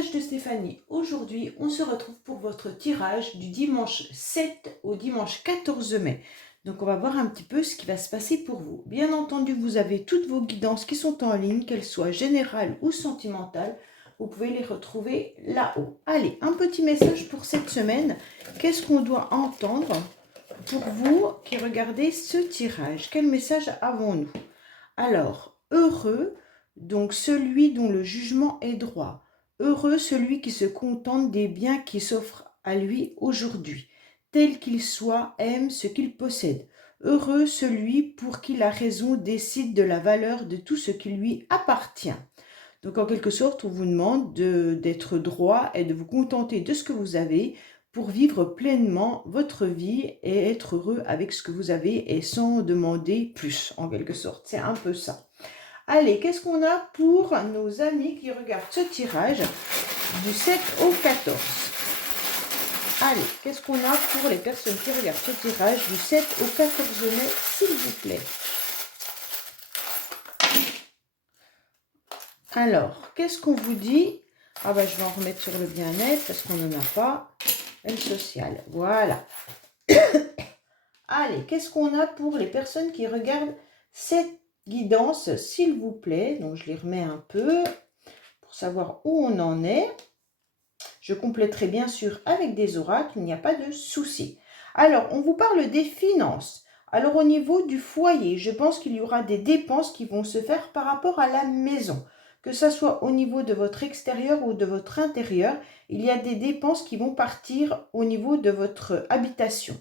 message de Stéphanie. Aujourd'hui, on se retrouve pour votre tirage du dimanche 7 au dimanche 14 mai. Donc, on va voir un petit peu ce qui va se passer pour vous. Bien entendu, vous avez toutes vos guidances qui sont en ligne, qu'elles soient générales ou sentimentales. Vous pouvez les retrouver là-haut. Allez, un petit message pour cette semaine. Qu'est-ce qu'on doit entendre pour vous qui regardez ce tirage? Quel message avons-nous? Alors, heureux, donc celui dont le jugement est droit. Heureux celui qui se contente des biens qui s'offrent à lui aujourd'hui. Tel qu'il soit, aime ce qu'il possède. Heureux celui pour qui la raison décide de la valeur de tout ce qui lui appartient. Donc en quelque sorte, on vous demande d'être droit et de vous contenter de ce que vous avez pour vivre pleinement votre vie et être heureux avec ce que vous avez et sans demander plus, en quelque sorte. C'est un peu ça. Allez, qu'est-ce qu'on a pour nos amis qui regardent ce tirage du 7 au 14? Allez, qu'est-ce qu'on a pour les personnes qui regardent ce tirage du 7 au 14 mai, s'il vous plaît? Alors, qu'est-ce qu'on vous dit? Ah bah, je vais en remettre sur le bien-être parce qu'on n'en a pas. Et le social, voilà. Allez, qu'est-ce qu'on a pour les personnes qui regardent cette guidance, s'il vous plaît? Donc, je les remets un peu pour savoir où on en est. Je compléterai bien sûr avec des oracles, il n'y a pas de souci. Alors, on vous parle des finances. Alors, au niveau du foyer, je pense qu'il y aura des dépenses qui vont se faire par rapport à la maison. Que ce soit au niveau de votre extérieur ou de votre intérieur, il y a des dépenses qui vont partir au niveau de votre habitation.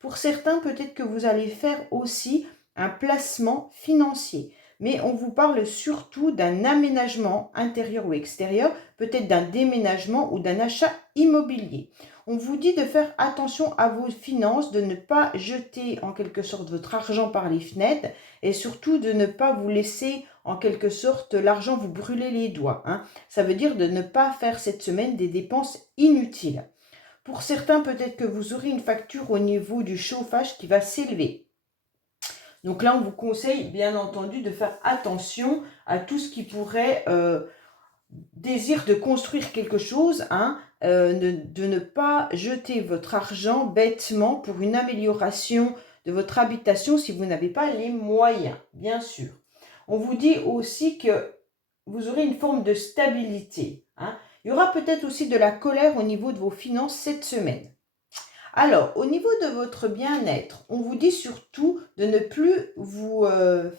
Pour certains, peut-être que vous allez faire aussi un placement financier. Mais on vous parle surtout d'un aménagement intérieur ou extérieur, peut-être d'un déménagement ou d'un achat immobilier. On vous dit de faire attention à vos finances, de ne pas jeter en quelque sorte votre argent par les fenêtres et surtout de ne pas vous laisser en quelque sorte l'argent vous brûler les doigts. Ça veut dire de ne pas faire cette semaine des dépenses inutiles. Pour certains, peut-être que vous aurez une facture au niveau du chauffage qui va s'élever. Donc là, on vous conseille bien entendu de faire attention à tout ce qui pourrait désir de construire quelque chose, de ne pas jeter votre argent bêtement pour une amélioration de votre habitation si vous n'avez pas les moyens, bien sûr. On vous dit aussi que vous aurez une forme de stabilité. Il y aura peut-être aussi de la colère au niveau de vos finances cette semaine. Alors, au niveau de votre bien-être, on vous dit surtout de ne plus vous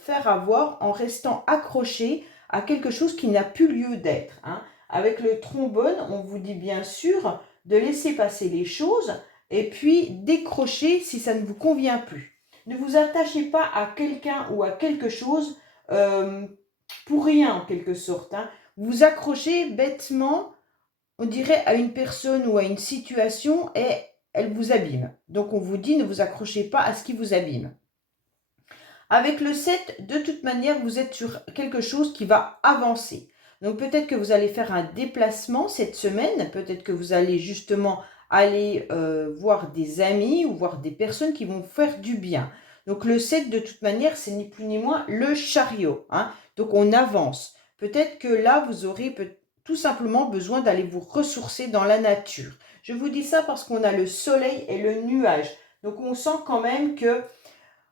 faire avoir en restant accroché à quelque chose qui n'a plus lieu d'être. Avec le trombone, on vous dit bien sûr de laisser passer les choses et puis décrocher si ça ne vous convient plus. Ne vous attachez pas à quelqu'un ou à quelque chose pour rien en quelque sorte. Vous accrochez bêtement, on dirait, à une personne ou à une situation et elle vous abîme. Donc on vous dit ne vous accrochez pas à ce qui vous abîme. Avec le 7, de toute manière, vous êtes sur quelque chose qui va avancer. Donc peut-être que vous allez faire un déplacement cette semaine, peut-être que vous allez justement aller voir des amis ou voir des personnes qui vont vous faire du bien. Donc le 7, de toute manière, c'est ni plus ni moins le chariot. Donc on avance. Peut-être que là, vous aurez tout simplement besoin d'aller vous ressourcer dans la nature. Je vous dis ça parce qu'on a le soleil et le nuage. Donc on sent quand même que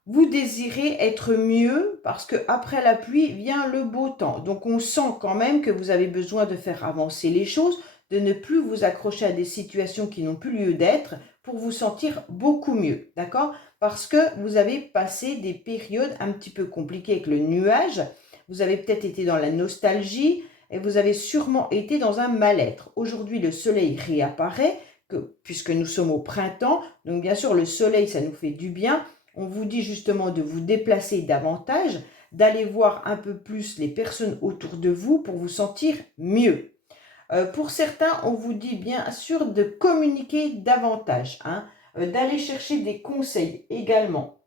vous désirez être mieux parce qu'après la pluie vient le beau temps. Donc on sent quand même que vous avez besoin de faire avancer les choses, de ne plus vous accrocher à des situations qui n'ont plus lieu d'être pour vous sentir beaucoup mieux, d'accord? Parce que vous avez passé des périodes un petit peu compliquées avec le nuage, vous avez peut-être été dans la nostalgie et vous avez sûrement été dans un mal-être. Aujourd'hui, le soleil réapparaît puisque nous sommes au printemps, donc bien sûr le soleil ça nous fait du bien. On vous dit justement de vous déplacer davantage, d'aller voir un peu plus les personnes autour de vous pour vous sentir mieux. Pour certains, on vous dit bien sûr de communiquer davantage, d'aller chercher des conseils également.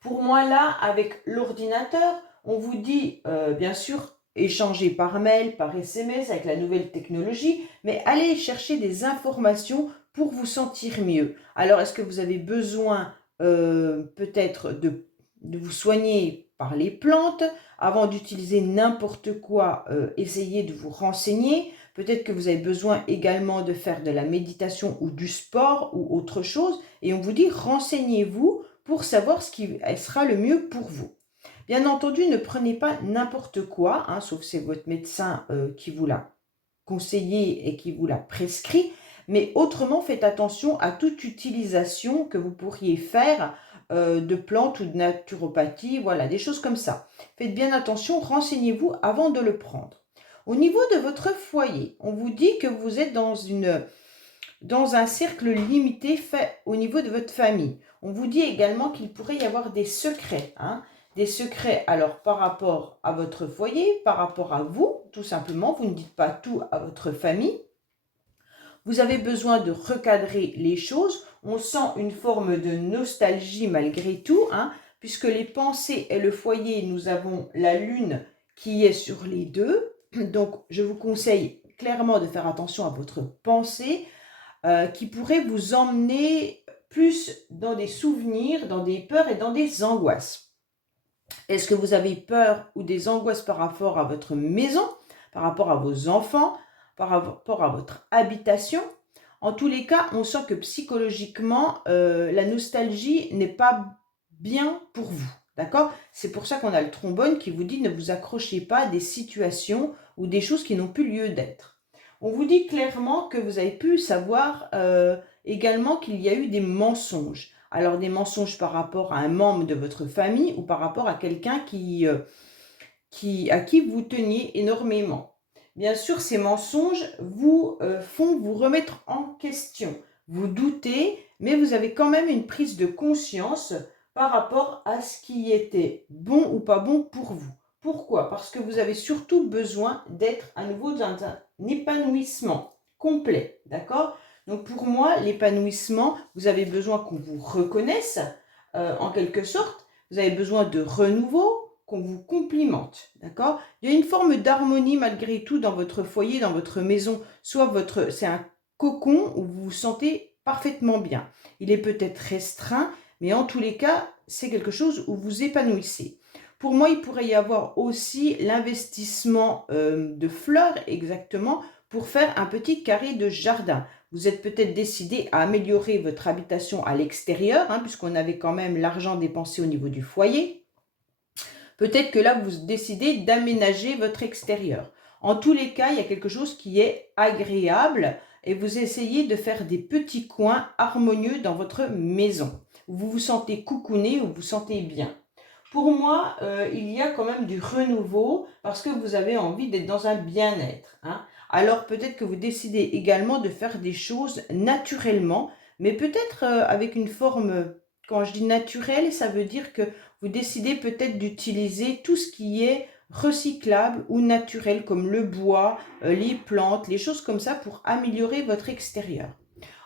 Pour moi là, avec l'ordinateur, on vous dit bien sûr échanger par mail, par SMS avec la nouvelle technologie, mais allez chercher des informations pour vous sentir mieux. Alors, est-ce que vous avez besoin peut-être de vous soigner par les plantes? Avant d'utiliser n'importe quoi, essayez de vous renseigner. Peut-être que vous avez besoin également de faire de la méditation ou du sport ou autre chose. Et on vous dit, renseignez-vous pour savoir ce qui sera le mieux pour vous. Bien entendu, ne prenez pas n'importe quoi, hein, sauf si c'est votre médecin qui vous l'a conseillé et qui vous l'a prescrit. Mais autrement, faites attention à toute utilisation que vous pourriez faire de plantes ou de naturopathie, voilà, des choses comme ça. Faites bien attention, renseignez-vous avant de le prendre. Au niveau de votre foyer, on vous dit que vous êtes dans un cercle limité fait au niveau de votre famille. On vous dit également qu'il pourrait y avoir des secrets, hein, des secrets alors par rapport à votre foyer, par rapport à vous, tout simplement. Vous ne dites pas tout à votre famille. Vous avez besoin de recadrer les choses. On sent une forme de nostalgie malgré tout, hein, puisque les pensées et le foyer, nous avons la lune qui est sur les deux. Donc, je vous conseille clairement de faire attention à votre pensée qui pourrait vous emmener plus dans des souvenirs, dans des peurs et dans des angoisses. Est-ce que vous avez peur ou des angoisses par rapport à votre maison, par rapport à vos enfants, par rapport à votre habitation? En tous les cas, on sent que psychologiquement, la nostalgie n'est pas bien pour vous. D'accord? C'est pour ça qu'on a le trombone qui vous dit ne vous accrochez pas à des situations ou des choses qui n'ont plus lieu d'être. On vous dit clairement que vous avez pu savoir également qu'il y a eu des mensonges. Alors des mensonges par rapport à un membre de votre famille ou par rapport à quelqu'un à qui vous teniez énormément. Bien sûr, ces mensonges vous font vous remettre en question. Vous doutez, mais vous avez quand même une prise de conscience par rapport à ce qui était bon ou pas bon pour vous. Pourquoi? Parce que vous avez surtout besoin d'être à nouveau dans un épanouissement complet, d'accord? Donc pour moi, l'épanouissement, vous avez besoin qu'on vous reconnaisse en quelque sorte. Vous avez besoin de renouveau, qu'on vous complimente, d'accord? Il y a une forme d'harmonie malgré tout dans votre foyer, dans votre maison. Soit c'est un cocon où vous vous sentez parfaitement bien. Il est peut-être restreint, mais en tous les cas, c'est quelque chose où vous épanouissez. Pour moi, il pourrait y avoir aussi l'investissement de fleurs, exactement, pour faire un petit carré de jardin. Vous êtes peut-être décidé à améliorer votre habitation à l'extérieur, hein, puisqu'on avait quand même l'argent dépensé au niveau du foyer. Peut-être que là, vous décidez d'aménager votre extérieur. En tous les cas, il y a quelque chose qui est agréable et vous essayez de faire des petits coins harmonieux dans votre maison, où vous vous sentez coucouné, où vous vous sentez bien. Pour moi, il y a quand même du renouveau parce que vous avez envie d'être dans un bien-être, hein. Alors peut-être que vous décidez également de faire des choses naturellement, mais peut-être avec une forme, quand je dis naturelle, ça veut dire que vous décidez peut-être d'utiliser tout ce qui est recyclable ou naturel, comme le bois, les plantes, les choses comme ça pour améliorer votre extérieur.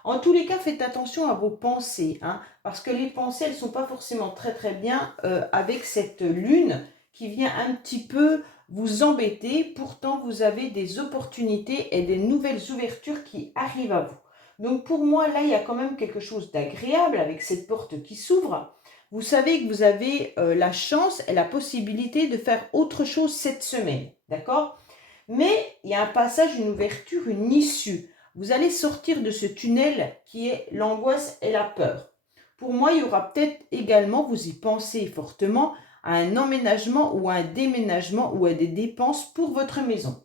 En tous les cas, faites attention à vos pensées, hein, parce que les pensées, elles ne sont pas forcément très très bien avec cette lune qui vient un petit peu vous embêter. Pourtant, vous avez des opportunités et des nouvelles ouvertures qui arrivent à vous. Donc pour moi, là, il y a quand même quelque chose d'agréable avec cette porte qui s'ouvre. Vous savez que vous avez la chance et la possibilité de faire autre chose cette semaine, d'accord? Mais il y a un passage, une ouverture, une issue. Vous allez sortir de ce tunnel qui est l'angoisse et la peur. Pour moi, il y aura peut-être également, vous y pensez fortement, à un emménagement ou à un déménagement ou à des dépenses pour votre maison.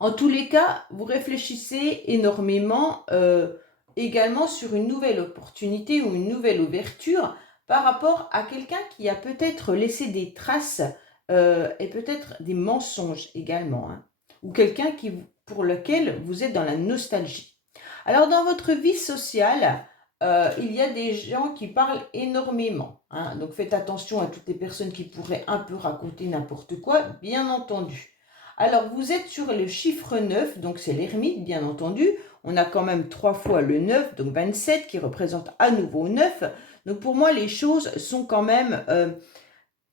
En tous les cas, vous réfléchissez énormément également sur une nouvelle opportunité ou une nouvelle ouverture par rapport à quelqu'un qui a peut-être laissé des traces et peut-être des mensonges également, hein, ou quelqu'un pour lequel vous êtes dans la nostalgie. Alors dans votre vie sociale, il y a des gens qui parlent énormément, hein, donc faites attention à toutes les personnes qui pourraient un peu raconter n'importe quoi, bien entendu. Alors vous êtes sur le chiffre 9, donc c'est l'ermite bien entendu. On a quand même 3 fois le 9, donc 27 qui représente à nouveau 9. Donc pour moi les choses sont quand même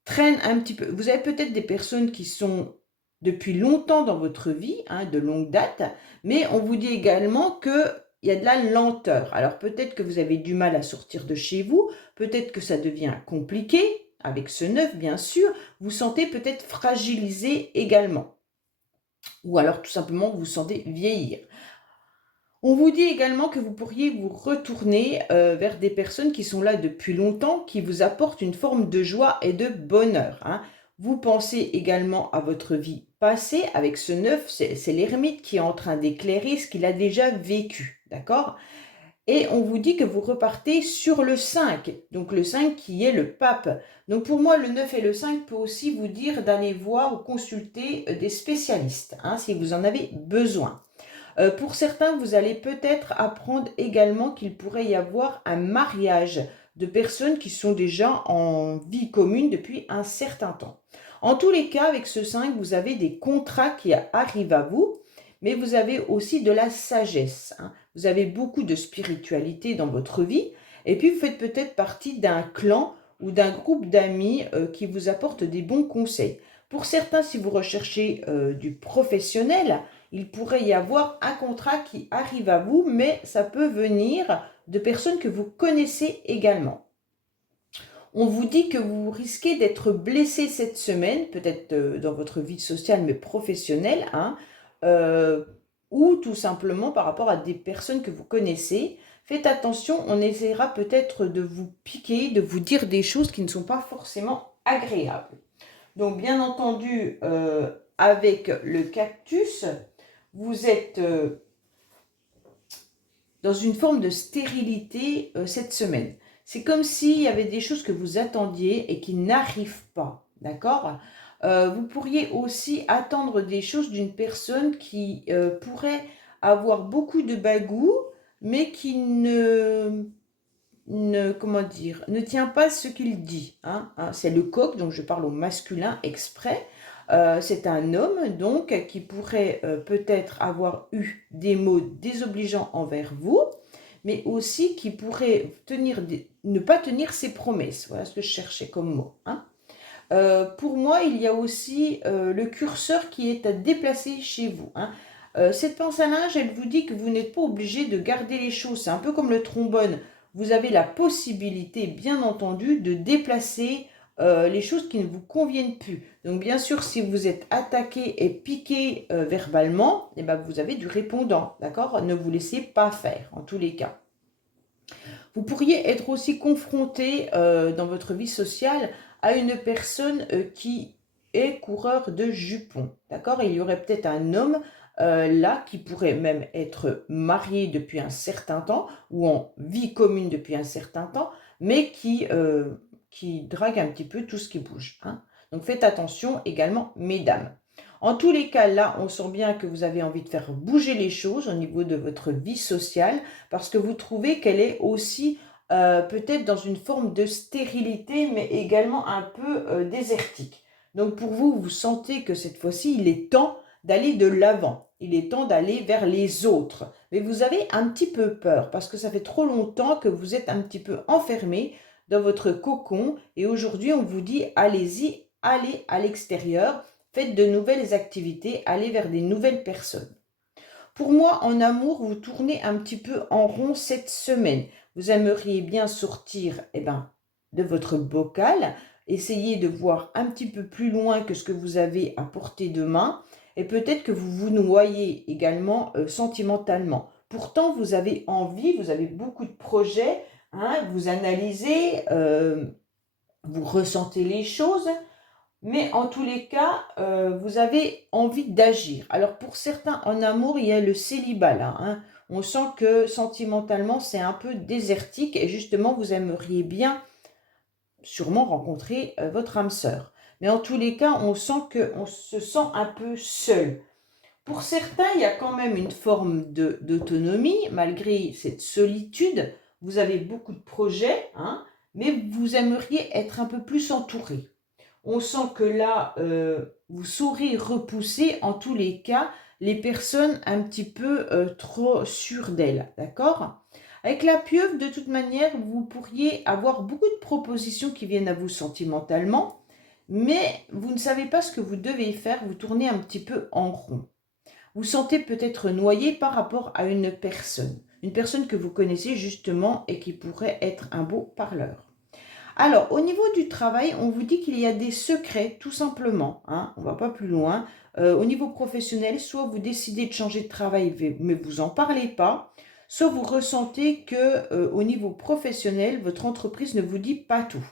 traînent un petit peu. Vous avez peut-être des personnes qui sont depuis longtemps dans votre vie, hein, de longue date, mais on vous dit également qu'il y a de la lenteur. Alors peut-être que vous avez du mal à sortir de chez vous, peut-être que ça devient compliqué, avec ce 9 bien sûr, vous sentez peut-être fragilisé également. ou alors tout simplement vous vous sentez vieillir. On vous dit également que vous pourriez vous retourner vers des personnes qui sont là depuis longtemps, qui vous apportent une forme de joie et de bonheur, hein. Vous pensez également à votre vie passée avec ce 9, c'est l'ermite qui est en train d'éclairer ce qu'il a déjà vécu, d'accord? Et on vous dit que vous repartez sur le 5, donc le 5 qui est le pape. Donc pour moi, le 9 et le 5 peut aussi vous dire d'aller voir ou consulter des spécialistes, hein, si vous en avez besoin. Pour certains, vous allez peut-être apprendre également qu'il pourrait y avoir un mariage de personnes qui sont déjà en vie commune depuis un certain temps. En tous les cas, avec ce 5, vous avez des contrats qui arrivent à vous, mais vous avez aussi de la sagesse, hein. Vous avez beaucoup de spiritualité dans votre vie, et puis vous faites peut-être partie d'un clan ou d'un groupe d'amis qui vous apportent des bons conseils. Pour certains, si vous recherchez du professionnel, il pourrait y avoir un contrat qui arrive à vous, mais ça peut venir de personnes que vous connaissez également. On vous dit que vous risquez d'être blessé cette semaine, peut-être dans votre vie sociale mais professionnelle, hein, ou tout simplement par rapport à des personnes que vous connaissez. Faites attention, on essaiera peut-être de vous piquer, de vous dire des choses qui ne sont pas forcément agréables. Donc bien entendu, avec le cactus, vous êtes dans une forme de stérilité cette semaine. C'est comme s'il y avait des choses que vous attendiez et qui n'arrivent pas, d'accord? Vous pourriez aussi attendre des choses d'une personne qui pourrait avoir beaucoup de bagou, mais qui comment dire, ne tient pas ce qu'il dit, hein. C'est le coq, donc je parle au masculin exprès. C'est un homme donc qui pourrait peut-être avoir eu des mots désobligeants envers vous, mais aussi qui pourrait ne pas tenir ses promesses. Voilà ce que je cherchais comme mot, hein. Pour moi, il y a aussi le curseur qui est à déplacer chez vous, hein. Cette pince à linge, elle vous dit que vous n'êtes pas obligé de garder les choses. C'est un peu comme le trombone. Vous avez la possibilité, bien entendu, de déplacer les choses qui ne vous conviennent plus. Donc, bien sûr, si vous êtes attaqué et piqué verbalement, eh ben, vous avez du répondant, d'accord? Ne vous laissez pas faire, en tous les cas. Vous pourriez être aussi confronté dans votre vie sociale à une personne qui est coureur de jupons, d'accord? Il y aurait peut-être un homme là qui pourrait même être marié depuis un certain temps ou en vie commune depuis un certain temps, mais qui drague un petit peu tout ce qui bouge, hein. Donc faites attention également, mesdames. En tous les cas, là, on sent bien que vous avez envie de faire bouger les choses au niveau de votre vie sociale parce que vous trouvez qu'elle est aussi peut-être dans une forme de stérilité, mais également un peu désertique. Donc pour vous, vous sentez que cette fois-ci, il est temps d'aller de l'avant. Il est temps d'aller vers les autres. Mais vous avez un petit peu peur parce que ça fait trop longtemps que vous êtes un petit peu enfermé dans votre cocon. Et aujourd'hui, on vous dit, allez-y, allez à l'extérieur, faites de nouvelles activités, allez vers des nouvelles personnes. Pour moi, en amour, vous tournez un petit peu en rond cette semaine. Vous aimeriez bien sortir de votre bocal, essayer de voir un petit peu plus loin que ce que vous avez à portée de main, et peut-être que vous vous noyez également sentimentalement. Pourtant, vous avez envie, vous avez beaucoup de projets, hein, vous analysez, vous ressentez les choses, mais en tous les cas, vous avez envie d'agir. Alors pour certains, en amour, il y a le célibat là, hein. On sent que sentimentalement, c'est un peu désertique et justement, vous aimeriez bien sûrement rencontrer votre âme sœur. Mais en tous les cas, on sent qu'on se sent un peu seul. Pour certains, il y a quand même une forme d'autonomie, malgré cette solitude. Vous avez beaucoup de projets, hein, mais vous aimeriez être un peu plus entouré. On sent que là, vous saurez repousser en tous les cas les personnes un petit peu trop sûres d'elles, d'accord? Avec la pieuvre, de toute manière, vous pourriez avoir beaucoup de propositions qui viennent à vous sentimentalement, mais vous ne savez pas ce que vous devez faire, vous tournez un petit peu en rond. Vous sentez peut-être noyé par rapport à une personne que vous connaissez justement et qui pourrait être un beau parleur. Alors, au niveau du travail, on vous dit qu'il y a des secrets, tout simplement. Hein, on ne va pas plus loin. Au niveau professionnel, soit vous décidez de changer de travail, mais vous n'en parlez pas, soit vous ressentez que au niveau professionnel, votre entreprise ne vous dit pas tout.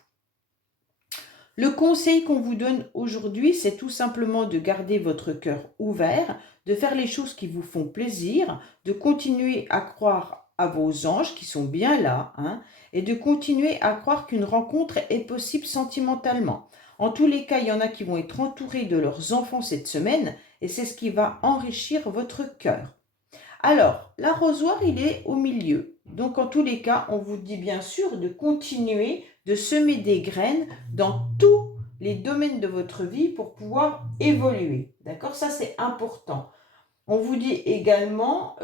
Le conseil qu'on vous donne aujourd'hui, c'est tout simplement de garder votre cœur ouvert, de faire les choses qui vous font plaisir, de continuer à croire à vos anges qui sont bien là, hein, et de continuer à croire qu'une rencontre est possible sentimentalement. En tous les cas, il y en a qui vont être entourés de leurs enfants cette semaine, et c'est ce qui va enrichir votre cœur. Alors, l'arrosoir, il est au milieu. Donc, en tous les cas, on vous dit bien sûr de continuer de semer des graines dans tous les domaines de votre vie pour pouvoir évoluer. D'accord? Ça, c'est important. On vous dit également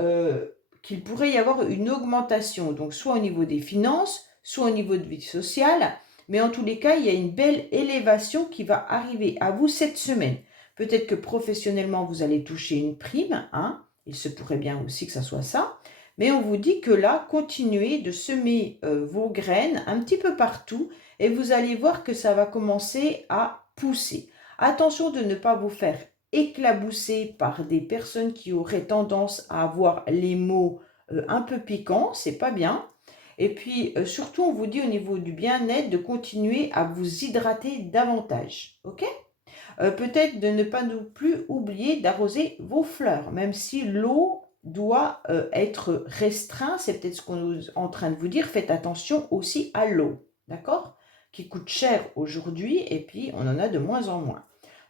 qu'il pourrait y avoir une augmentation, donc soit au niveau des finances, soit au niveau de vie sociale, mais en tous les cas, il y a une belle élévation qui va arriver à vous cette semaine. Peut-être que professionnellement, vous allez toucher une prime, hein, il se pourrait bien aussi que ça soit ça, mais on vous dit que là, continuez de semer vos graines un petit peu partout et vous allez voir que ça va commencer à pousser. Attention de ne pas vous faire éclabousser par des personnes qui auraient tendance à avoir les mots un peu piquants, c'est pas bien. Et puis surtout, on vous dit au niveau du bien-être de continuer à vous hydrater davantage, ok? Peut-être de ne pas non plus oublier d'arroser vos fleurs, même si l'eau doit être restreinte, c'est peut-être ce qu'on est en train de vous dire, faites attention aussi à l'eau, d'accord? Qui coûte cher aujourd'hui et puis on en a de moins en moins.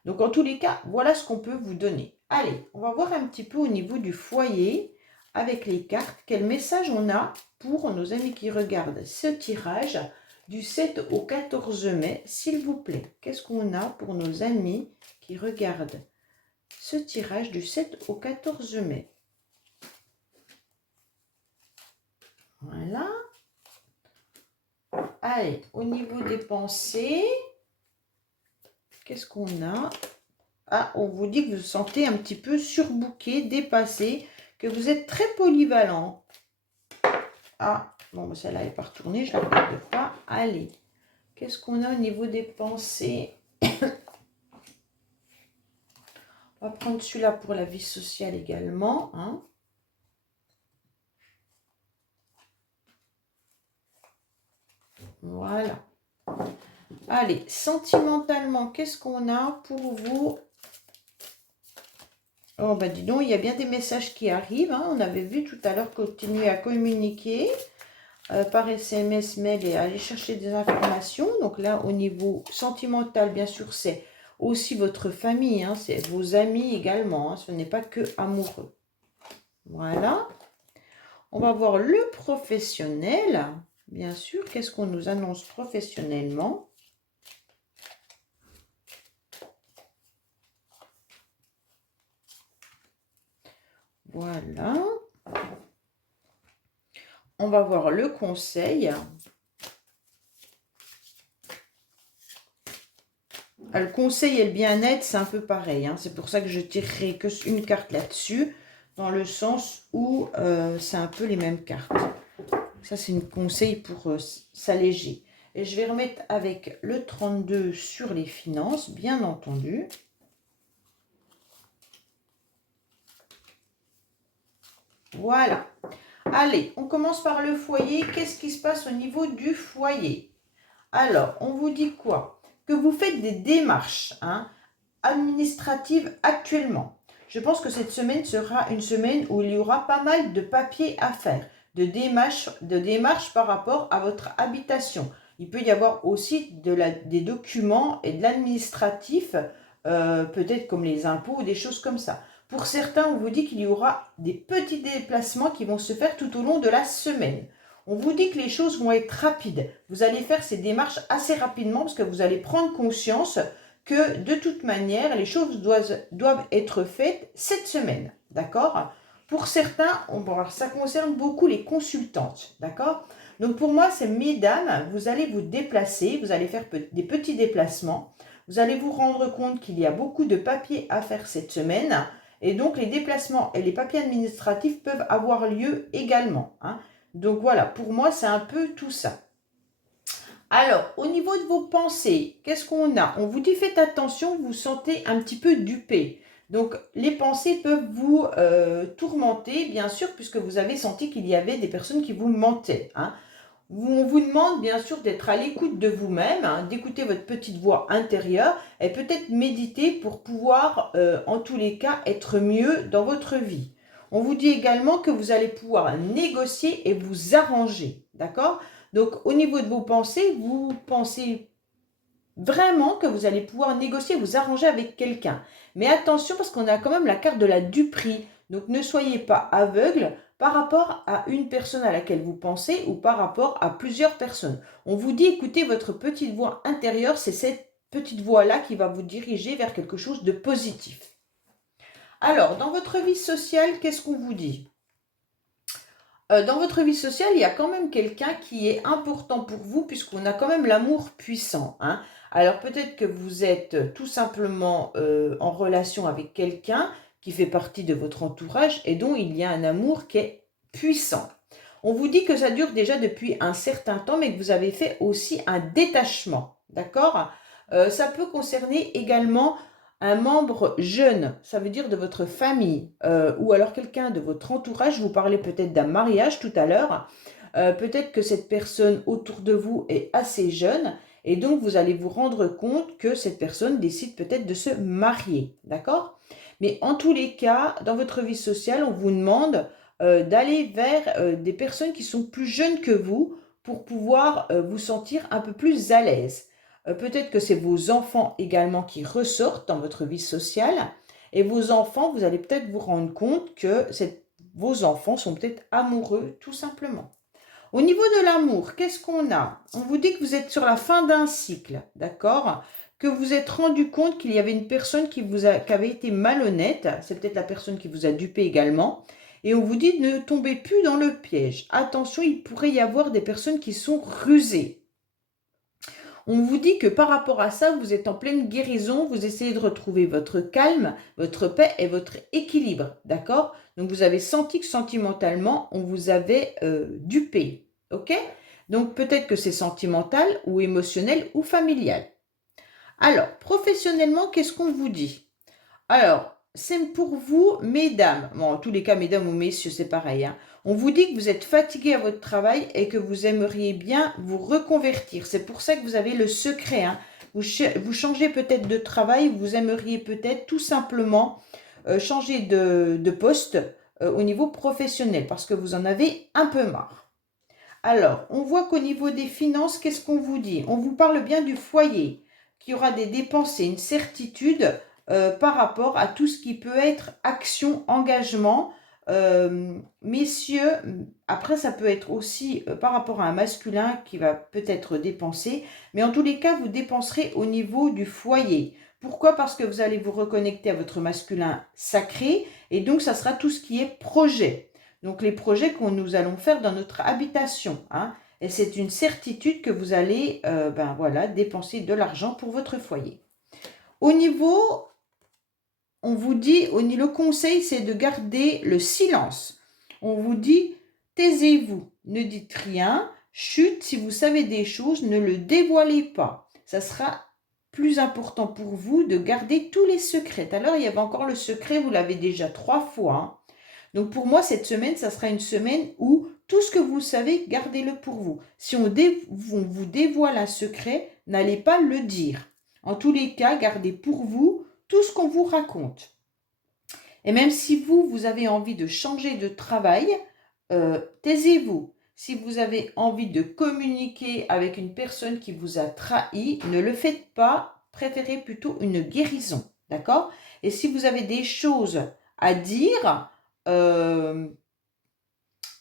Donc en tous les cas, voilà ce qu'on peut vous donner. Allez, on va voir un petit peu au niveau du foyer avec les cartes, quel message on a pour nos amis qui regardent ce tirage du 7 au 14 mai, s'il vous plaît. Qu'est-ce qu'on a pour nos amis qui regardent ce tirage du 7 au 14 mai? Voilà. Allez, au niveau des pensées, qu'est-ce qu'on a? Ah, on vous dit que vous vous sentez un petit peu surbooké, dépassé, que vous êtes très polyvalent. Ah, bon, celle-là n'est pas retournée, je ne la regarde pas. Allez, qu'est-ce qu'on a au niveau des pensées? On va prendre celui-là pour la vie sociale également. Hein. Voilà. Allez, sentimentalement, qu'est-ce qu'on a pour vous? Oh, bah dis donc, il y a bien des messages qui arrivent. Hein. On avait vu tout à l'heure continuer à communiquer par SMS, mail et aller chercher des informations. Donc là, au niveau sentimental, bien sûr, c'est aussi votre famille. Hein. C'est vos amis également. Hein. Ce n'est pas que amoureux. Voilà. On va voir le professionnel. Bien sûr, qu'est-ce qu'on nous annonce professionnellement? Voilà. On va voir le conseil. Le conseil et le bien-être, c'est un peu pareil. Hein. C'est pour ça que je tirerai que une carte là-dessus, dans le sens où c'est un peu les mêmes cartes. Ça, c'est un conseil pour s'alléger. Et je vais remettre avec le 32 sur les finances, bien entendu. Voilà. Allez, on commence par le foyer. Qu'est-ce qui se passe au niveau du foyer? Alors, on vous dit quoi? Que vous faites des démarches administratives actuellement. Je pense que cette semaine sera une semaine où il y aura pas mal de papiers à faire, de démarches par rapport à votre habitation. Il peut y avoir aussi des documents et de l'administratif, peut-être comme les impôts ou des choses comme ça. Pour certains, on vous dit qu'il y aura des petits déplacements qui vont se faire tout au long de la semaine. On vous dit que les choses vont être rapides. Vous allez faire ces démarches assez rapidement parce que vous allez prendre conscience que de toute manière, les choses doivent être faites cette semaine. D'accord? Pour certains, ça concerne beaucoup les consultantes. D'accord? Donc pour moi, c'est mesdames, vous allez vous déplacer, vous allez faire des petits déplacements. Vous allez vous rendre compte qu'il y a beaucoup de papiers à faire cette semaine. Et donc, les déplacements et les papiers administratifs peuvent avoir lieu également. Hein. Donc, voilà, pour moi, c'est un peu tout ça. Alors, au niveau de vos pensées, qu'est-ce qu'on a? On vous dit faites attention, vous vous sentez un petit peu dupé. Donc, les pensées peuvent vous tourmenter, bien sûr, puisque vous avez senti qu'il y avait des personnes qui vous mentaient, hein. On vous demande bien sûr d'être à l'écoute de vous-même, hein, d'écouter votre petite voix intérieure et peut-être méditer pour pouvoir, en tous les cas, être mieux dans votre vie. On vous dit également que vous allez pouvoir négocier et vous arranger, d'accord? Donc, au niveau de vos pensées, vous pensez vraiment que vous allez pouvoir négocier, vous arranger avec quelqu'un. Mais attention parce qu'on a quand même la carte de la duperie. Donc, ne soyez pas aveugle par rapport à une personne à laquelle vous pensez ou par rapport à plusieurs personnes. On vous dit, écoutez, votre petite voix intérieure, c'est cette petite voix-là qui va vous diriger vers quelque chose de positif. Alors, dans votre vie sociale, qu'est-ce qu'on vous dit? Dans votre vie sociale, il y a quand même quelqu'un qui est important pour vous puisqu'on a quand même l'amour puissant, hein. Alors peut-être que vous êtes tout simplement en relation avec quelqu'un qui fait partie de votre entourage et dont il y a un amour qui est puissant. On vous dit que ça dure déjà depuis un certain temps, mais que vous avez fait aussi un détachement, d'accord? Ça peut concerner également un membre jeune, ça veut dire de votre famille, ou alors quelqu'un de votre entourage. Vous parlez peut-être d'un mariage tout à l'heure. Peut-être que cette personne autour de vous est assez jeune et donc vous allez vous rendre compte que cette personne décide peut-être de se marier, d'accord? Mais en tous les cas, dans votre vie sociale, on vous demande d'aller vers des personnes qui sont plus jeunes que vous pour pouvoir vous sentir un peu plus à l'aise. Peut-être que c'est vos enfants également qui ressortent dans votre vie sociale. Et vos enfants, vous allez peut-être vous rendre compte que vos enfants sont peut-être amoureux, tout simplement. Au niveau de l'amour, qu'est-ce qu'on a? On vous dit que vous êtes sur la fin d'un cycle, d'accord? Que vous êtes rendu compte qu'il y avait une personne qui avait été malhonnête. C'est peut-être la personne qui vous a dupé également. Et on vous dit de ne tomber plus dans le piège. Attention, il pourrait y avoir des personnes qui sont rusées. On vous dit que par rapport à ça, vous êtes en pleine guérison, vous essayez de retrouver votre calme, votre paix et votre équilibre, d'accord? Donc, vous avez senti que sentimentalement, on vous avait dupé, ok? Donc, peut-être que c'est sentimental ou émotionnel ou familial. Alors, professionnellement, qu'est-ce qu'on vous dit? Alors, c'est pour vous, mesdames, bon, en tous les cas, mesdames ou messieurs, c'est pareil, hein. On vous dit que vous êtes fatigué à votre travail et que vous aimeriez bien vous reconvertir. C'est pour ça que vous avez le secret, hein. Vous changez peut-être de travail, vous aimeriez peut-être tout simplement changer de poste au niveau professionnel parce que vous en avez un peu marre. Alors, on voit qu'au niveau des finances, qu'est-ce qu'on vous dit? On vous parle bien du foyer, qu'il y aura des dépenses et une certitude par rapport à tout ce qui peut être action, engagement. Messieurs, après ça peut être aussi par rapport à un masculin qui va peut-être dépenser, mais en tous les cas, vous dépenserez au niveau du foyer. Pourquoi? Parce que vous allez vous reconnecter à votre masculin sacré et donc ça sera tout ce qui est projet. Donc les projets que nous allons faire dans notre habitation, hein. Et c'est une certitude que vous allez voilà, dépenser de l'argent pour votre foyer. Au niveau, on vous dit, le conseil, c'est de garder le silence. On vous dit, taisez-vous, ne dites rien, chut, si vous savez des choses, ne le dévoilez pas. Ça sera plus important pour vous de garder tous les secrets. Tout à l'heure, il y avait encore le secret, vous l'avez déjà 3 fois, hein. Donc pour moi, cette semaine, ça sera une semaine où tout ce que vous savez, gardez-le pour vous. Si on vous dévoile un secret, n'allez pas le dire. En tous les cas, gardez pour vous tout ce qu'on vous raconte. Et même si vous avez envie de changer de travail, taisez-vous. Si vous avez envie de communiquer avec une personne qui vous a trahi, ne le faites pas. Préférez plutôt une guérison. D'accord? Et si vous avez des choses à dire, ne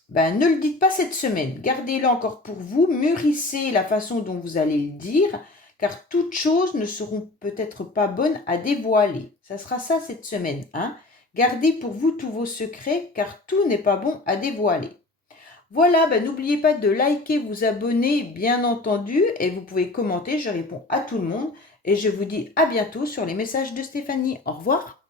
le dites pas cette semaine. Gardez-le encore pour vous. Mûrissez la façon dont vous allez le dire, car toutes choses ne seront peut-être pas bonnes à dévoiler. Ça sera ça cette semaine, hein. Gardez pour vous tous vos secrets, car tout n'est pas bon à dévoiler. Voilà, n'oubliez pas de liker, vous abonner, bien entendu, et vous pouvez commenter, je réponds à tout le monde. Et je vous dis à bientôt sur les messages de Stéphanie. Au revoir.